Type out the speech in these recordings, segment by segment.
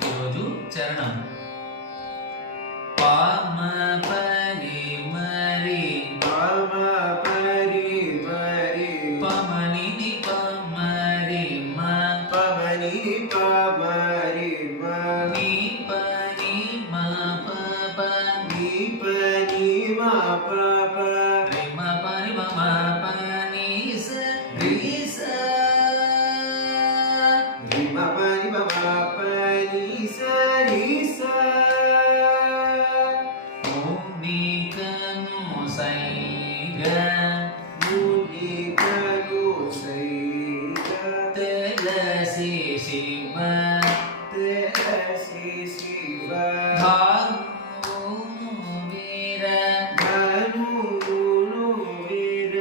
ఈరోజు చరణం పామ పరి మరి పామ పరి మరి పమని పమరి మ పమని పమరి మ ని పని మ ప ని పని మ ప ప రి మ పని మ పని స రి స రి మ పని మ పని స రి స మునికను సైగ మునికను సైగ తెలసి శివ తెలసి శివ ధాను వీర ధనును వీర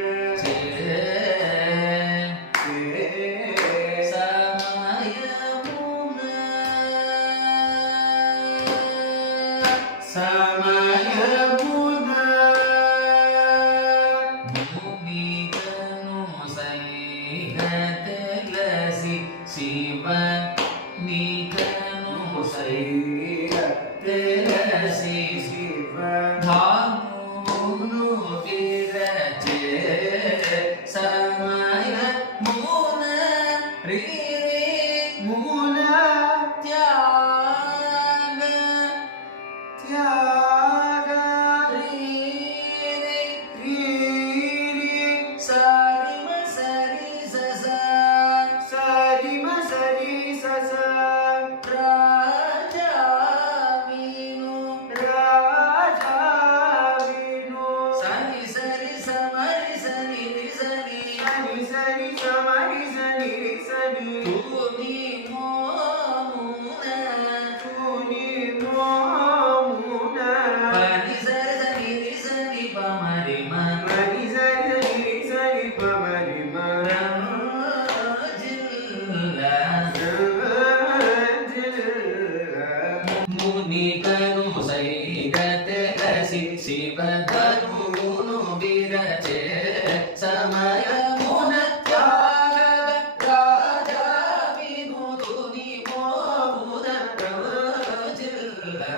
సమయమున భూమికను సైగ తెలసి శివ నీకను సైగ తెలసి శివ ధాను విరచే సమయ మూన రీ మూల త్యాగ త్యాగ రీ రీ సారిమ సరి సస సరి మ సరి స స రాజా విను రాజా విను సరి సరి సమరి సరి రి సరి సరి సరి సమరి సరి రి సరి భూమి మోమున తుని మోమున పని సరి సరి రి సరి పమరి మ మరి సరి సరి రి సరి పమరి మ జిల్లా మునికను సైగ తెలసి శివ ధనును విరచే సమయమున త్యాగ రాజా వినుతుని మోమున జిల్లా